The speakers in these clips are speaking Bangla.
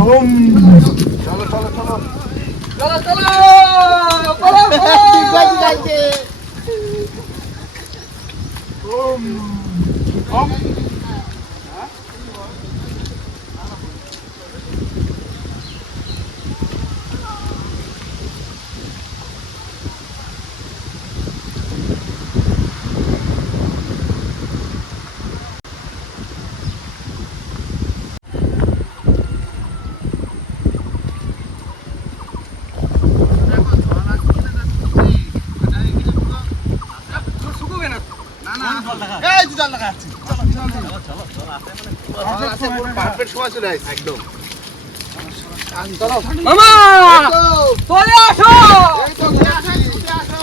হুম চলো চলো চলো চলো চলো পড়ো, পড়ো। হুম হুম জল মামা চলে আসো এই তো, ঘুরে আসো, ঘুরে আসো।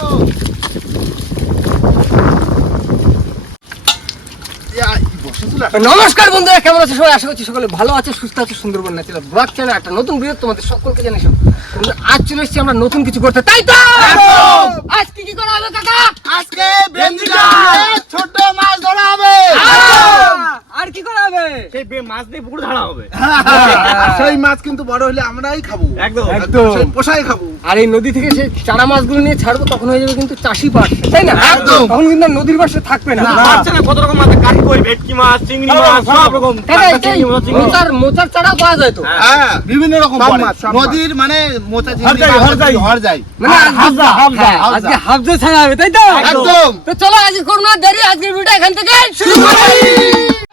এই আ- এই বসে ছিল? নমস্কার বন্ধুরা কেমন আছে সবাই? আশা করছি সকলে ভালো আছে সুস্থ আছে সুন্দরবন ন্যাচারাল ব্লগ চ্যানেল একটা নতুন ভিডিও তোমাদের সকলকে জানিস আজ চলে এসেছি আমরা নতুন কিছু করতে। তাই তো? আজ কি কি করা হবে কাকা? আজকে ছোট মাছ ধরা হবে। আর কি করা হবে? সেই মাছ দিয়ে পুকুর ধারা হবে। সেই মাছ কিন্তু বড় হলে আমরাই খাব। একদম। একদম। পোষাই খাব। আর এই নদী থেকে সেই চারা মাছগুলো নিয়ে ছাড়বো তখন হয়ে যাবে কিন্তু চাষি পাশ তাই না? একদম। তখন কিন্তু নদীর পাশে থাকবে না। পাচ্ছে না কত রকম মাছ কাঠি কই ভেটকি মাছ চিংড়ি মাছ সব রকম। মোচার মোচার চারাও পাওয়া যায় তো? হ্যাঁ। হ্যাঁ বিভিন্ন রকম মাছ, নদীর মানে মোচা চিংড়ি হর যায়। হর যায় মানে হ্যাঁ, আজকে- হাফজা, হাফজা, হ্যাঁ, আজকে হাফজা ছাড়া হবে তাই তো? একদম। তো চলো আজকে করব না দেরি আজকের ভিডিও এখান থেকে শুরু করি।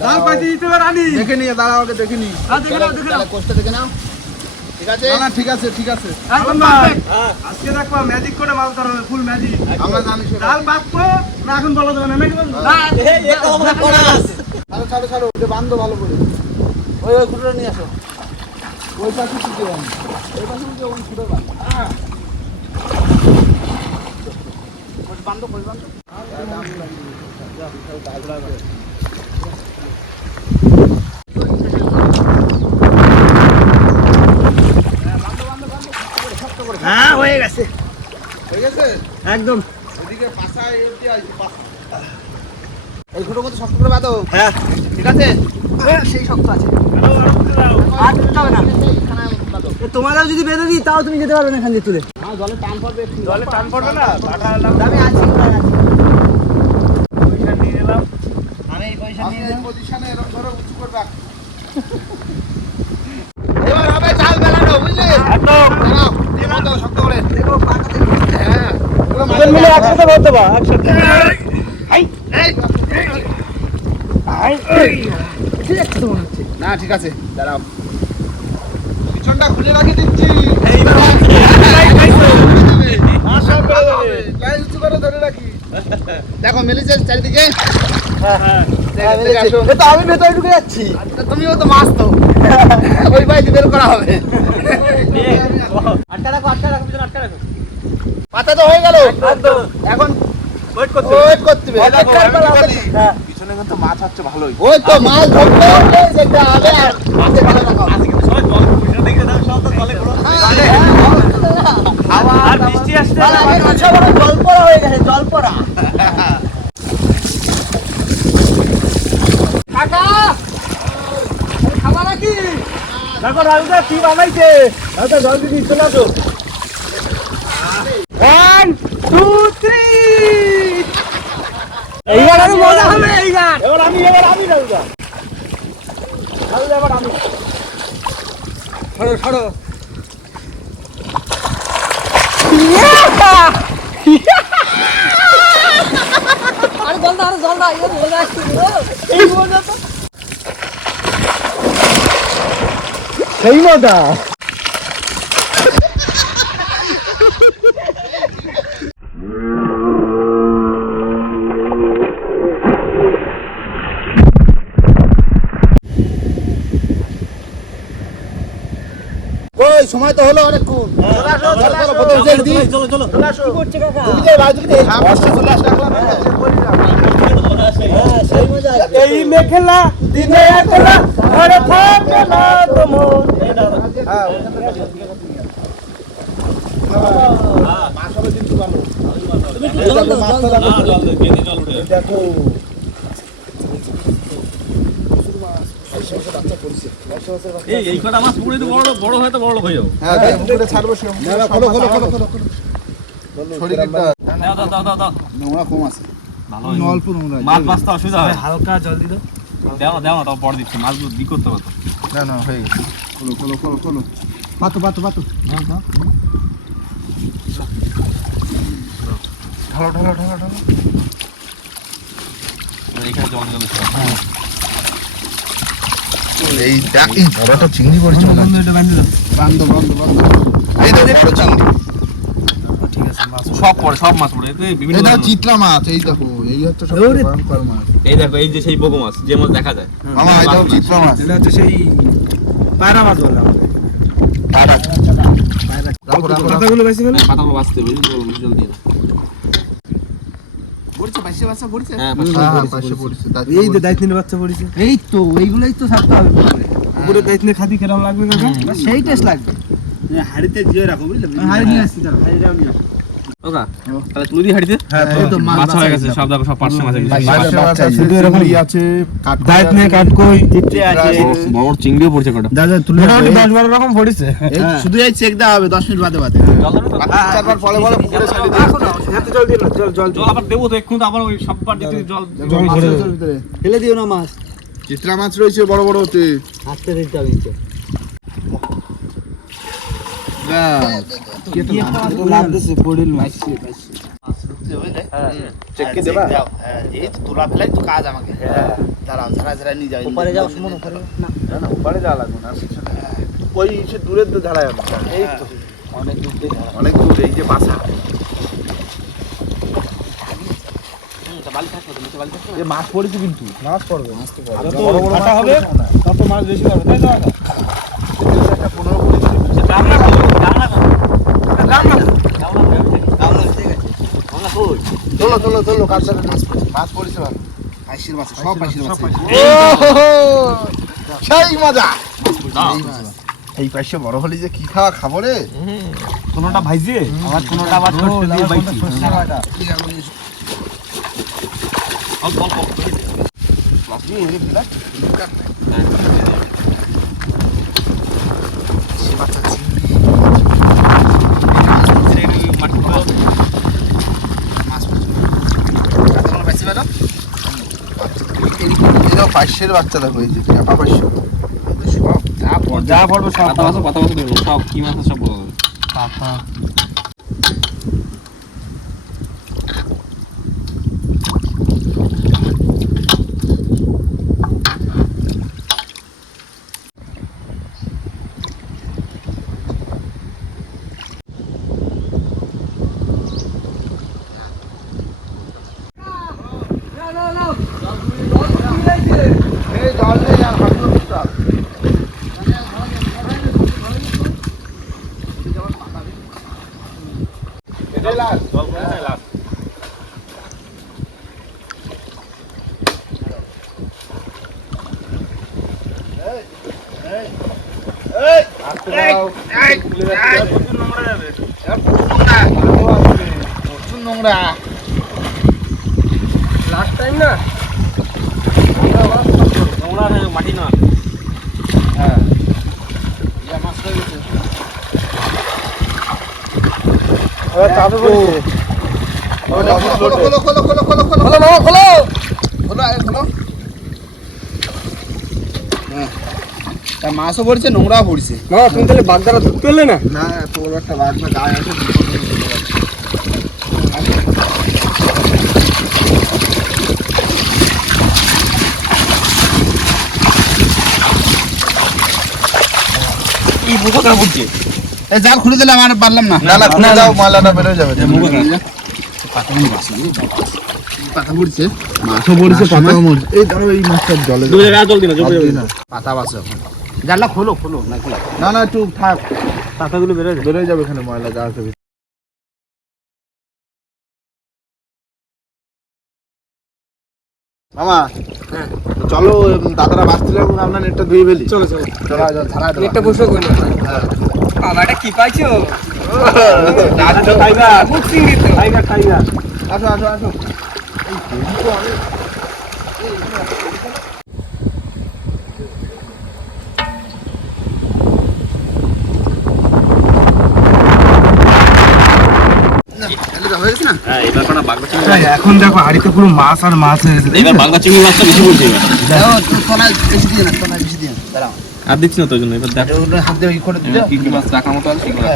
জাল পাইতে দিতে হবে রানী। দেখে নিয়ে দাঁড়াও আগে দেখে নি হ্যাঁ, দেখে নাও, দেখে নাও। তাহলে দেখে নাও। ঠিক আছে? না ঠিক আছে ঠিক আছে। একদম ভাই আজকে দেখো ম্যাজিক করে মাছ ধরা হবে ফুল ম্যাজিক আমরা জানি জাল পাকবো না এখন বলা যাবে না নাকি বন্ধু? ছাড়ো ছাড়ো ছাড়ো ওটা বান্ধো ভালো করে। ওই ওই খুঁটোটা নিয়ে আসো। ওই পাশে কি দেবেন ওই পাশে কি ওই খুঁটো বান্ধ বান্ধো। কই বান্ধো হ্যাঁ হয়ে গেছে। একদম। পাশায় শক্ত করে বাঁধো। হ্যাঁ। ঠিক আছে? সেই শক্ত আছে। আর হবে না। এইখানে তোমারও যদি বেঁধে দিই তাও তুমি যেতে পারবে না এখান দিয়ে তুলে। হ্যাঁ জলে টান পড়বে জলে টান পড়বে না? বাটা আমি আছি। নিলাম আমি এই পয়সা নিয়ে এই পজিশনে এরকম ধরে উঁচু করবা এবার হবে জাল বেলানো বুঝলে? একদম। দাঁড়াও শক্ত করে। হ্যাঁ পুরো মাঝে মিলে একসাথে ধরতে বা একসাথে। এই, এই। না ঠিক আছে দাঁড়াও। পিছনটা খুলে রাখি দিচ্ছি। এইবার সব করে। দেবে। লাইন উঁচু করে ধরে রাখি। দেখো মেলেছে চারিদিকে আমি ভেতরে ঢুকে যাচ্ছি। তুমিও তো মাছ তো। ওই বাইরে বের করা হবে। আটকা রাখো আটকা রাখো পিছনে আটকা রাখো। পাতা তো হয়ে গেল। এখন ওয়েট করতে ওয়েট করতে হবে। অপেক্ষার পালা, হ্যাঁ। পিছনে কিন্তু মাছ হচ্ছে ভালোই। ওই তো মাছ ধরতে হবে আর হাতে ফেলে রাখো। আজকে সবাই জল তো জলে পুরো আর বৃষ্টি আসছে। বড় জলপড়া হয়ে গেছে জলপড়া কাকা! খাবার নাকি দেখো রাজুদা কি বানাইছে? রাজুদা জল দিদি চলে আসো ওয়ান ఆడు అది జల్దా అది జల్దా ఏం పోదా సై పోదా দিয়ে বর্ষা চলে আসো এই মেখলা দিনে একলা থাকে না তোমার। দেখো এই এই কটা মাছ পুকুরে তো বড় বড় হয়তো বড় লোক হয়ে যাব। হ্যাঁ পুকুরে ছাড়বো সে খোলো খোলো খোলো খোলো নোংরা কম আছে। অল্প নোংরা মাছ বাঁচতে অসুবিধা হবে। হালকা জল দিল। দেও না দেও না তাও পরে দিচ্ছি মাছগুলো বি করতে হবে তো। না না হয়ে গেছে। খোলো খোলো খোলো খোলো। পাতো পাতো পাতো। ঢালো ঢালো ঢালো ঢালো। এখানে জল জল এই দেখ এই বড়টা চিংড়ি পড়ছে মনে হয়। বান্ধ বান্ধ বান্ধ এই দেখো বড় চিংড়ি। সব পড়ে সব মাছ পড়ে। বিভিন্ন এই দেখো ধরনের মাছ। চিত্রা মাছ এই দেখো এই হচ্ছে সব ভয়ঙ্কর মাছ। এই দেখো এই যে সেই বগো মাছ যে মাছ দেখা যায়। মামা এই চিত্রা মাছ। এটা হচ্ছে সেই পায়রা মাছ বলে আমাদের। পাতাগুলো বেশি ফেলে হ্যাঁ, পাতাগুলো বাঁচতে হবে জল পড়ছে? হ্যাঁ হ্যাঁ পাশে পড়ছে এই যে দায়িত্বের বাচ্চা পড়েছে। এই তো এইগুলোই তো থাকতে হবে পুকুরে। পুরো। খাদি কেরাম লাগবে কাকা? সেই টেস্ট লাগবে। হাড়িতে জিয়ে রাখো বুঝলে? হাড়ি নিয়ে আসছি তারা হাড়িটাও নিয়ে আসো ওকা তাহলে তুলে হাড়িতে? হ্যাঁ তো মাছ হয়ে গেছে সব দেখো সব হয়ে শুধু এরকম চিংড়ি আছে কাঠ দায়িত্ব নিয়ে কাটকই চিত্রে আছে। বড় বড় চিংড়িও পড়ছে কটা? দাদা তুলে দশ বারো রকম পড়েছে। শুধু এই চেক দেওয়া হবে দশ মিনিট বাদে বাদে। জল চারবার পরে পরে পুকুরে ছেড়ে দিই হাতে জল দিয়ে জল জল জল। আবার দেবো তো এক্ষুনি আবার ওই সববার দিতে জল জল ভরে ফেলে দিও না মাছ। চিত্রা মাছ রয়েছে বড় বড় হাতে দিতে হবে ওই তো এই অনেক দূর অনেক দূর এই যে বাসা মাছ পড়েছে কিন্তু। মাছ পড়বে মাছ তো পড়বে। যত কাটা হবে তত মাছ বেশি হবে। তাই তো কাকা? একটা পনেরো কুড়ি মিনিট রান্না করো রান্না করো চলো চলো চলো কার সাথে মাছ পড়ছে? মাছ পড়েছে ভালো আইসির মাছ সব আইসির মাছ সেই মজা! এই মাছ। পাশে বড় হলে যে কি খাওয়া খাব রে? কোনোটা ভাইজে? আবার কোনোটা আবার সর্ষে দিয়ে বাইছি। অল্প অল্প অল্প। এই এরাও পাশের বাচ্চা দেখো এই যে চাপা পাশে। সব যা পড়ে যা পড়বে সব পাতা মাছ পাতা মাছ সব কি মাছ সব পাতা প্রচুর নোংরা লাস্ট টাইম না নোংরা মাটি না হ্যাঁ মাছটা গেছে খোলো খোলো খোলো খোলো খোলো খোলো খোলো খোলো মাছও পড়ছে নোংরাও পড়ছে। মামা তুমি তাহলে বাগদারা ধরতে পারলে না? না বড় একটা বাঘ না গায়ে আছে এই মুখো কেন ফুটছে এই জাল খুলে দিলাম আর পারলাম না। না না খুলে দাও। ময়লাটা বেরোয় যাবে। কেন পাতা পড়ছে মাছও পড়ছে পাতাও মরছে এই ধরো এই মাছটা জলে ডুবে যাবে আর জল দিনা জল দিই না। পাতা বাসে জালটা খোলো খোলো নাকি? না না একটু থাক। পাতাগুলো বেরোয় বেরোয় যাবে এখানে ময়লা যা আছে। মামা হ্যাঁ। চলো দাদারা বাঁচছিল আমরা নেটটা ধুয়ে ফেলি। চলো চলো। ছাড়া একটা বসে করি বাবা এটা কি পাইছো? টাইগার টাইগার টাইগার আসো আসো আসো হয়ে গেছে না হ্যাঁ এবার কোনা বাগদা চিংড়ি এখন দেখো হাড়িতে পুরো মাছ আর মাছ হয়ে গেছে। এবার বাগদা চিংড়ি মাছটা বেশি পড়ছে এবার তোলা বেশি দিয়ে না তোলা বেশি দিয়ে না দাঁড়াও। আর দিচ্ছি না তোর জন্য এবার দেখ। ওগুলো হাত দিয়ে করে দিলে কি কি মাছ রাখার মতো আছে সেগুলো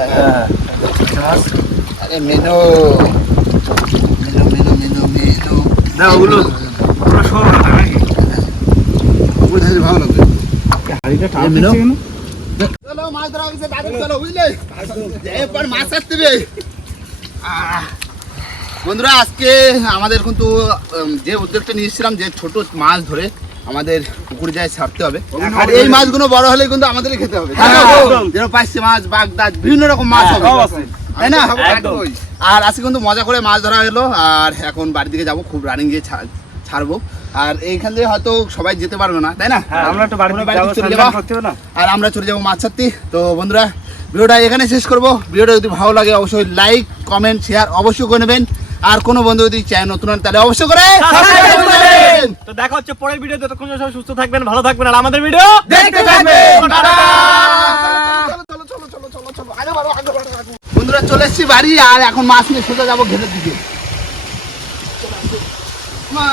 আরে মেনো। মেনো মেনো মেনো মেনো। না ওগুলো পুরো সব রাখা নাকি? ওগুলো ধরে ভালো লাগবে। হাড়িটা টান দিচ্ছে কেন? চলো মাছ ধরা হয়েছে দাদা চলো বুঝলে? এরপর মাছ আসতে আহ, বন্ধুরা আজকে আমাদের কিন্তু যে উদ্যোগটা নিয়েছিলাম যে ছোট মাছ ধরে আমাদের পুকুরে যায় ছাড়তে হবে। আর এই মাছগুলো বড় হলে কিন্তু আমাদেরই খেতে হবে। তাই না? পাইছে মাছ বাগদা বিভিন্ন রকম মাছ হবে। তাই না? আর আজকে কিন্তু মজা করে মাছ ধরা হলো আর এখন বাড়ির দিকে যাব খুব রানিং গিয়ে ছাড়বো। আর এইখান থেকে হয়তো সবাই যেতে পারবে না তাই না? হ্যাঁ আমরা একটু বাড়িতে চলে যাবা? আর আমরা চলে যাব মাছ ছাড়তে। তো বন্ধুরা ভিডিওটা এখানে শেষ করব। ভিডিওটা যদি ভালো লাগে অবশ্যই লাইক কমেন্ট শেয়ার অবশ্যই করে নেবেন। আর কোনো বন্ধু যদি চায় নতুন তাহলে অবশ্যই করে। তো দেখা হচ্ছে পরের ভিডিও ততক্ষণ সবাই সুস্থ থাকবেন ভালো থাকবেন আর আমাদের ভিডিও দেখতে থাকবেন। বন্ধুরা চলে এসেছি বাড়ি আর এখন মাছ নিয়ে সোজা যাব ঘেরের দিকে। মা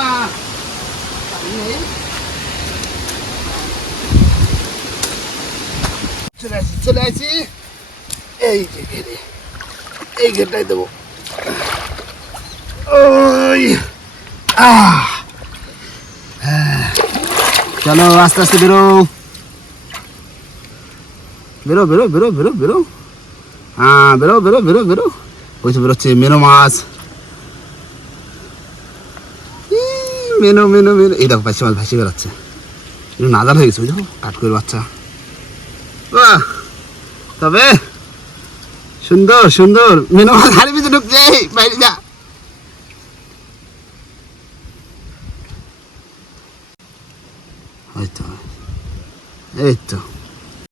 চলে আসি চলে আসি। এই যে ঘেরে এই ঘেরটাই দেবো। ওই। চলো, আস্তে আস্তে বেরো। বেরো বেরো বেরো বেরো বেরো। হ্যাঁ বেরো বেরো বেরো বেরো। ওই তো বেরোচ্ছে, মেনো মাছ। মেনো মেনো মেনো। এই দেখো পাশে মাছ ভাসি বেরোচ্ছে একটু নাদাল হয়ে গেছে ওই দেখো কাঠকুয়ের বাচ্চা। বাহ! তবে, সুন্দর সুন্দর। মেনো মাছ ভিতরে ঢুকছে। বাইরে যা এই তো এই তো।